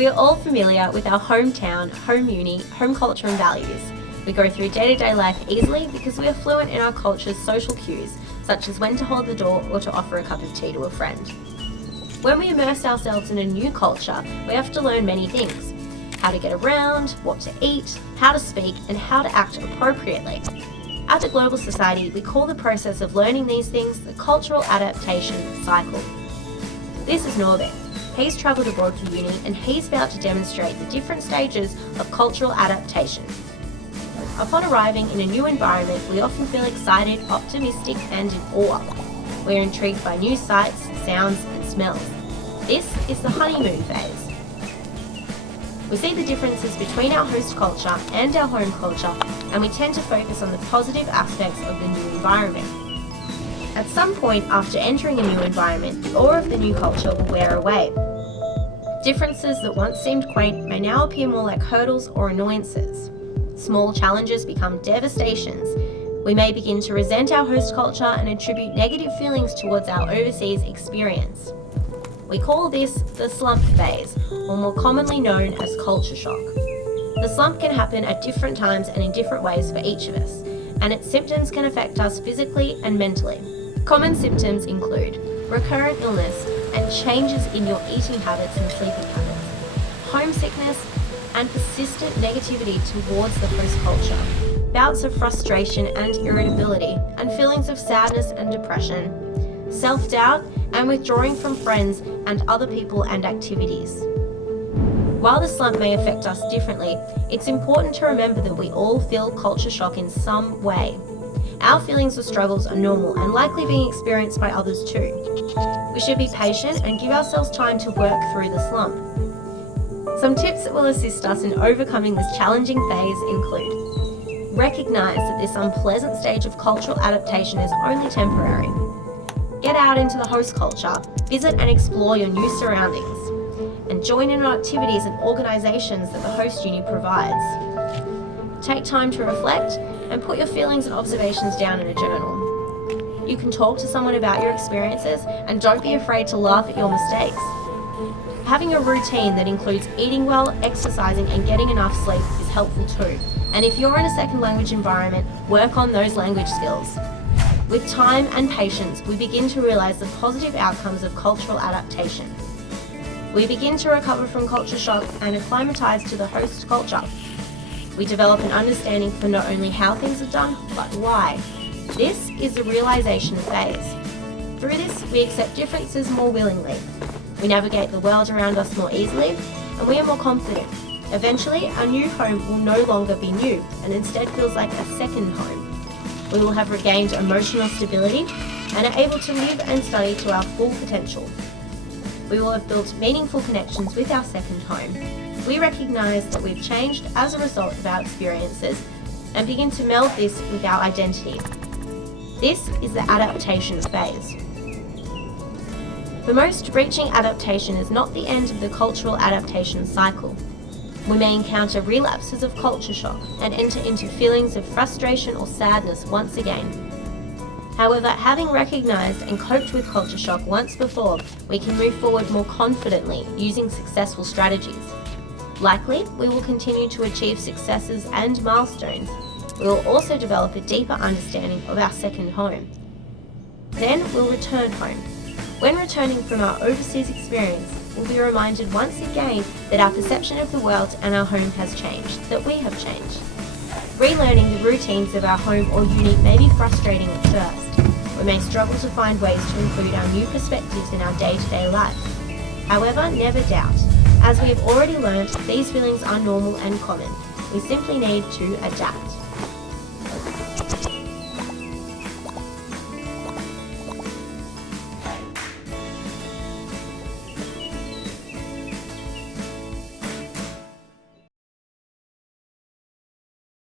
We are all familiar with our hometown, home uni, home culture and values. We go through day-to-day life easily because we are fluent in our culture's social cues, such as when to hold the door or to offer a cup of tea to a friend. When we immerse ourselves in a new culture, we have to learn many things. How to get around, what to eat, how to speak, and how to act appropriately. As a global society, we call the process of learning these things the cultural adaptation cycle. This is Norbert. He's travelled abroad for uni and he's about to demonstrate the different stages of cultural adaptation. Upon arriving in a new environment, we often feel excited, optimistic, and in awe. We're intrigued by new sights, sounds, and smells. This is the honeymoon phase. We see the differences between our host culture and our home culture, and we tend to focus on the positive aspects of the new environment. At some point after entering a new environment, the awe of the new culture will wear away. Differences that once seemed quaint may now appear more like hurdles or annoyances. Small challenges become devastations. We may begin to resent our host culture and attribute negative feelings towards our overseas experience. We call this the slump phase, or more commonly known as culture shock. The slump can happen at different times and in different ways for each of us, and its symptoms can affect us physically and mentally. Common symptoms include recurrent illness and changes in your eating habits and sleeping habits, homesickness, and persistent negativity towards the host culture, bouts of frustration and irritability, and feelings of sadness and depression, self-doubt, and withdrawing from friends and other people and activities. While the slump may affect us differently, it's important to remember that we all feel culture shock in some way. Our feelings or struggles are normal and likely being experienced by others too. We should be patient and give ourselves time to work through the slump. Some tips that will assist us in overcoming this challenging phase include: recognize that this unpleasant stage of cultural adaptation is only temporary. Get out into the host culture, visit and explore your new surroundings, and join in on activities and organisations that the host uni provides. Take time to reflect and put your feelings and observations down in a journal. You can talk to someone about your experiences and don't be afraid to laugh at your mistakes. Having a routine that includes eating well, exercising and getting enough sleep is helpful too. And if you're in a second language environment, work on those language skills. With time and patience, we begin to realise the positive outcomes of cultural adaptation. We begin to recover from culture shock and acclimatise to the host culture. We develop an understanding for not only how things are done, but why. This is the realisation phase. Through this, we accept differences more willingly. We navigate the world around us more easily, and we are more confident. Eventually, our new home will no longer be new, and instead feels like a second home. We will have regained emotional stability and are able to live and study to our full potential. We will have built meaningful connections with our second home. We recognise that we've changed as a result of our experiences and begin to meld this with our identity. This is the adaptation phase. For most, reaching adaptation is not the end of the cultural adaptation cycle. We may encounter relapses of culture shock and enter into feelings of frustration or sadness once again. However, having recognised and coped with culture shock once before, we can move forward more confidently using successful strategies. Likely, we will continue to achieve successes and milestones. We will also develop a deeper understanding of our second home. Then we'll return home. When returning from our overseas experience, we'll be reminded once again that our perception of the world and our home has changed, that we have changed. Relearning the routines of our home or uni may be frustrating at first. We may struggle to find ways to include our new perspectives in our day-to-day life. However, never doubt. As we have already learned, these feelings are normal and common. We simply need to adapt.